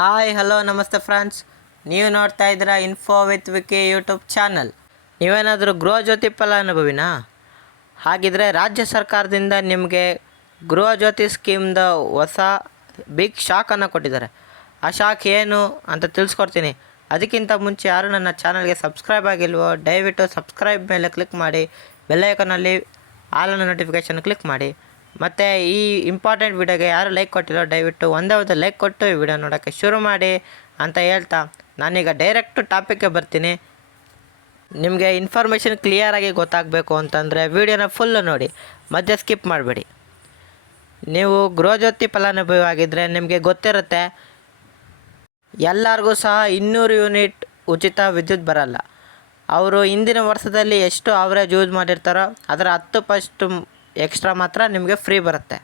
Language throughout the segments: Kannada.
ಹಾಯ್ ಹಲೋ ನಮಸ್ತೆ ಫ್ರೆಂಡ್ಸ್, ನೀವು ನೋಡ್ತಾ ಇದ್ದೀರಾ info with Vicky YouTube channel. ನೀವೇನಾದರೂ ಗೃಹ ಜ್ಯೋತಿ ಫಲಾನುಭವಿನಾ? ಹಾಗಿದ್ರೆ ರಾಜ್ಯ ಸರ್ಕಾರದಿಂದ ನಿಮಗೆ ಗೃಹ ಜ್ಯೋತಿ ಸ್ಕೀಮ್ದ ಹೊಸ ಬಿಗ್ ಶಾಕನ್ನು ಕೊಟ್ಟಿದ್ದಾರೆ. ಆ ಶಾಕ್ ಏನು ಅಂತ ತಿಳಿಸ್ಕೊಡ್ತೀನಿ. ಅದಕ್ಕಿಂತ ಮುಂಚೆ ಯಾರು ನನ್ನ ಚಾನಲ್ಗೆ ಸಬ್ಸ್ಕ್ರೈಬ್ ಆಗಿಲ್ವೋ ದಯವಿಟ್ಟು ಸಬ್ಸ್ಕ್ರೈಬ್ ಮೇಲೆ ಕ್ಲಿಕ್ ಮಾಡಿ, ಬೆಲ್ಲೈಕನಲ್ಲಿ ಆಲ್ ನೋಟಿಫಿಕೇಷನ್ ಕ್ಲಿಕ್ ಮಾಡಿ. ಮತ್ತು ಈ ಇಂಪಾರ್ಟೆಂಟ್ ವಿಡಿಯೋಗೆ ಯಾರು ಲೈಕ್ ಕೊಟ್ಟಿರೋ ದಯವಿಟ್ಟು ಒಂದೇ ಒಂದು ಲೈಕ್ ಕೊಟ್ಟು ಈ ವಿಡಿಯೋ ನೋಡೋಕ್ಕೆ ಶುರು ಮಾಡಿ ಅಂತ ಹೇಳ್ತಾ ನಾನೀಗ ಡೈರೆಕ್ಟು ಟಾಪಿಕ್ಗೆ ಬರ್ತೀನಿ. ನಿಮಗೆ ಇನ್ಫಾರ್ಮೇಷನ್ ಕ್ಲಿಯರಾಗಿ ಗೊತ್ತಾಗಬೇಕು ಅಂತಂದರೆ ವಿಡಿಯೋನ ಫುಲ್ಲು ನೋಡಿ, ಮಧ್ಯೆ ಸ್ಕಿಪ್ ಮಾಡಬೇಡಿ. ನೀವು ಗೃಹಜ್ಯೋತಿ ಫಲಾನುಭವಿ ಆಗಿದ್ದರೆ ನಿಮಗೆ ಗೊತ್ತಿರುತ್ತೆ, ಎಲ್ಲರಿಗೂ ಸಹ 200 ಯೂನಿಟ್ ಉಚಿತ ವಿದ್ಯುತ್ ಬರಲ್ಲ. ಅವರು ಹಿಂದಿನ ವರ್ಷದಲ್ಲಿ ಎಷ್ಟು ಅವರೇಜ್ ಯೂಸ್ ಮಾಡಿರ್ತಾರೋ ಅದರ 10% ಎಕ್ಸ್ಟ್ರಾ ಮಾತ್ರ ನಿಮಗೆ ಫ್ರೀ ಬರುತ್ತೆ.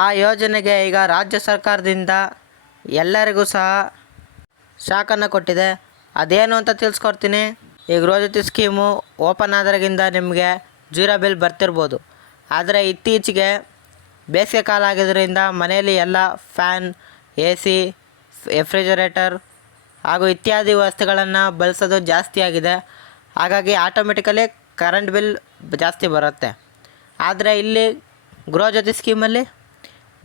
ಆ ಯೋಜನೆಗೆ ಈಗ ರಾಜ್ಯ ಸರ್ಕಾರದಿಂದ ಎಲ್ಲರಿಗೂ ಸಹ ಶಾಕನ್ನು ಕೊಟ್ಟಿದೆ. ಅದೇನು ಅಂತ ತಿಳಿಸ್ಕೊಡ್ತೀನಿ. ಈ ಗೃಹಜ್ಯೋತಿ ಸ್ಕೀಮು ಓಪನ್ ಆದಾಗಿಂದ ನಿಮಗೆ 0 ಬಿಲ್ ಬರ್ತಿರ್ಬೋದು. ಆದರೆ ಇತ್ತೀಚೆಗೆ ಬೇಸಿಗೆ ಕಾಲ ಆಗಿದ್ದರಿಂದ ಮನೆಯಲ್ಲಿ ಎಲ್ಲ ಫ್ಯಾನ್, AC, ರೆಫ್ರಿಜರೇಟರ್ ಹಾಗೂ ಇತ್ಯಾದಿ ವಸ್ತುಗಳನ್ನು ಬಳಸೋದು ಜಾಸ್ತಿ ಆಗಿದೆ. ಹಾಗಾಗಿ ಆಟೋಮೆಟಿಕಲಿ ಕರೆಂಟ್ ಬಿಲ್ ಜಾಸ್ತಿ ಬರುತ್ತೆ. ಆದರೆ ಇಲ್ಲಿ ಗೃಹಜ್ಯೋತಿ ಸ್ಕೀಮಲ್ಲಿ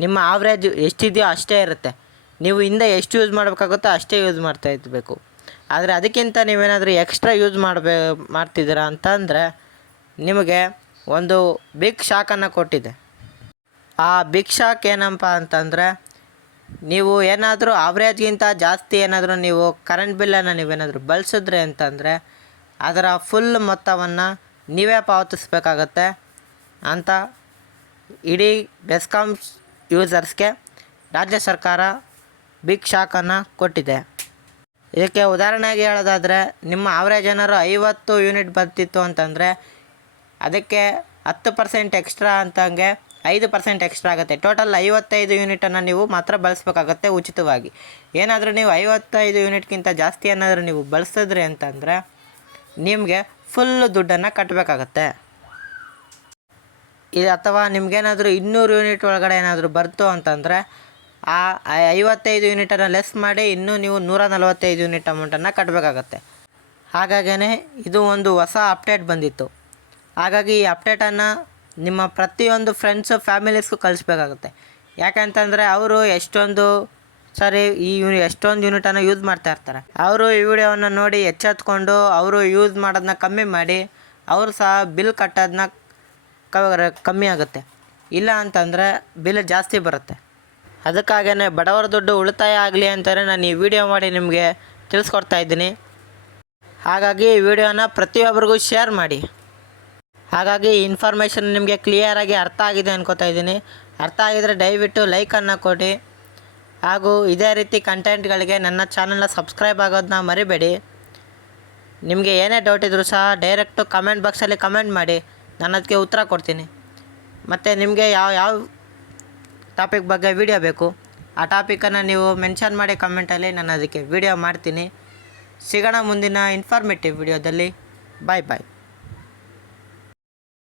ನಿಮ್ಮ ಆವ್ರೇಜ್ ಎಷ್ಟಿದೆಯೋ ಅಷ್ಟೇ ಇರುತ್ತೆ. ನೀವು ಹಿಂದೆ ಎಷ್ಟು ಯೂಸ್ ಮಾಡಬೇಕಾಗುತ್ತೋ ಅಷ್ಟೇ ಯೂಸ್ ಮಾಡ್ತಾ ಇರಬೇಕು. ಆದರೆ ಅದಕ್ಕಿಂತ ನೀವೇನಾದರೂ ಎಕ್ಸ್ಟ್ರಾ ಯೂಸ್ ಮಾಡ್ತಿದ್ದೀರಾ ಅಂತಂದರೆ ನಿಮಗೆ ಒಂದು ಬಿಗ್ ಶಾಕನ್ನು ಕೊಟ್ಟಿದೆ. ಆ ಬಿಗ್ ಶಾಕ್ ಏನಪ್ಪ ಅಂತಂದರೆ, ನೀವು ಏನಾದರೂ ಆವ್ರೇಜ್ಗಿಂತ ಜಾಸ್ತಿ ಏನಾದರೂ ನೀವು ಕರೆಂಟ್ ಬಿಲ್ಲನ್ನು ನೀವೇನಾದರೂ ಬಳಸಿದ್ರೆ ಅಂತಂದರೆ ಅದರ ಫುಲ್ ಮೊತ್ತವನ್ನು ನೀವೇ ಪಾವತಿಸಬೇಕಾಗತ್ತೆ ಅಂತ ಇಡೀ ಬೆಸ್ಕಾಮ್ ಯೂಸರ್ಸ್ಗೆ ರಾಜ್ಯ ಸರ್ಕಾರ ಬಿಗ್ ಶಾಕನ್ನು ಕೊಟ್ಟಿದೆ. ಇದಕ್ಕೆ ಉದಾಹರಣೆಗೆ ಹೇಳೋದಾದರೆ, ನಿಮ್ಮ ಆವ್ರೇಜ್ ಏನಾದ್ರು 50 ಯೂನಿಟ್ ಬರ್ತಿತ್ತು ಅಂತಂದರೆ ಅದಕ್ಕೆ 10% ಎಕ್ಸ್ಟ್ರಾ ಅಂತಂಗೆ 5% ಎಕ್ಸ್ಟ್ರಾ ಆಗುತ್ತೆ. ಟೋಟಲ್ 55 ಯೂನಿಟನ್ನು ನೀವು ಮಾತ್ರ ಬಳಸಬೇಕಾಗತ್ತೆ ಉಚಿತವಾಗಿ. ಏನಾದರೂ ನೀವು 55 ಯೂನಿಟ್ಗಿಂತ ಜಾಸ್ತಿ ಏನಾದರೂ ನೀವು ಬಳಸಿದ್ರಿ ಅಂತಂದರೆ ನಿಮಗೆ ಫುಲ್ಲು ದುಡ್ಡನ್ನು ಕಟ್ಟಬೇಕಾಗತ್ತೆ. ಇದು ಅಥವಾ ನಿಮಗೇನಾದರೂ 200 ಯೂನಿಟ್ ಒಳಗಡೆ ಏನಾದರೂ ಬರ್ತು ಅಂತಂದರೆ ಆ 55 ಯೂನಿಟನ್ನು ಲೆಸ್ ಮಾಡಿ ಇನ್ನೂ ನೀವು 145 ಯೂನಿಟ್ ಅಮೌಂಟನ್ನು ಕಟ್ಟಬೇಕಾಗತ್ತೆ. ಹಾಗಾಗೇ ಇದು ಒಂದು ಹೊಸ ಅಪ್ಡೇಟ್ ಬಂದಿತ್ತು. ಹಾಗಾಗಿ ಈ ಅಪ್ಡೇಟನ್ನು ನಿಮ್ಮ ಪ್ರತಿಯೊಂದು ಫ್ರೆಂಡ್ಸು, ಫ್ಯಾಮಿಲೀಸ್ಗೂ ಕಳಿಸ್ಬೇಕಾಗುತ್ತೆ. ಯಾಕಂತಂದರೆ ಅವರು ಎಷ್ಟೊಂದು ಯೂನಿಟನ್ನು ಯೂಸ್ ಮಾಡ್ತಾ ಇರ್ತಾರೆ. ಅವರು ಈ ವಿಡಿಯೋವನ್ನು ನೋಡಿ ಎಚ್ಚೆತ್ಕೊಂಡು ಅವರು ಯೂಸ್ ಮಾಡೋದನ್ನ ಕಮ್ಮಿ ಮಾಡಿ ಅವರು ಸಹ ಬಿಲ್ ಕಟ್ಟೋದನ್ನ ಕಮ್ಮಿ ಆಗುತ್ತೆ. ಇಲ್ಲ ಅಂತಂದರೆ ಬಿಲ್ ಜಾಸ್ತಿ ಬರುತ್ತೆ. ಅದಕ್ಕಾಗೇ ಬಡವರ ದುಡ್ಡು ಉಳಿತಾಯ ಆಗಲಿ ಅಂತಲೇ ನಾನು ಈ ವಿಡಿಯೋ ಮಾಡಿ ನಿಮಗೆ ತಿಳಿಸ್ಕೊಡ್ತಾ ಇದ್ದೀನಿ. ಹಾಗಾಗಿ ಈ ವಿಡಿಯೋನ ಪ್ರತಿಯೊಬ್ಬರಿಗೂ ಶೇರ್ ಮಾಡಿ. ಹಾಗಾಗಿ ಈ ಇನ್ಫಾರ್ಮೇಷನ್ ನಿಮಗೆ ಕ್ಲಿಯರಾಗಿ ಅರ್ಥ ಆಗಿದೆ ಅನ್ಕೋತಾ ಇದ್ದೀನಿ. ಅರ್ಥ ಆಗಿದರೆ ದಯವಿಟ್ಟು ಲೈಕನ್ನು ಕೊಡಿ. ಹಾಗೂ ಇದೇ ರೀತಿ ಕಂಟೆಂಟ್ಗಳಿಗೆ ನನ್ನ ಚಾನಲ್ನ ಸಬ್ಸ್ಕ್ರೈಬ್ ಆಗೋದನ್ನ ಮರಿಬೇಡಿ. ನಿಮಗೆ ಏನೇ ಡೌಟ್ ಇದ್ದರೂ ಸಹ ಡೈರೆಕ್ಟು ಕಮೆಂಟ್ ಬಾಕ್ಸಲ್ಲಿ ಕಮೆಂಟ್ ಮಾಡಿ, ನಾನು ಅದಕ್ಕೆ ಉತ್ತರ ಕೊಡ್ತೀನಿ. ಮತ್ತು ನಿಮಗೆ ಯಾವ ಟಾಪಿಕ್ ಬಗ್ಗೆ ವಿಡಿಯೋ ಬೇಕು ಆ ಟಾಪಿಕನ್ನು ನೀವು ಮೆನ್ಷನ್ ಮಾಡಿ ಕಮೆಂಟಲ್ಲಿ, ನಾನು ಅದಕ್ಕೆ ವಿಡಿಯೋ ಮಾಡ್ತೀನಿ. ಸಿಗೋಣ ಮುಂದಿನ ಇನ್ಫಾರ್ಮೇಟಿವ್ ವಿಡಿಯೋದಲ್ಲಿ. ಬಾಯ್ ಬಾಯ್.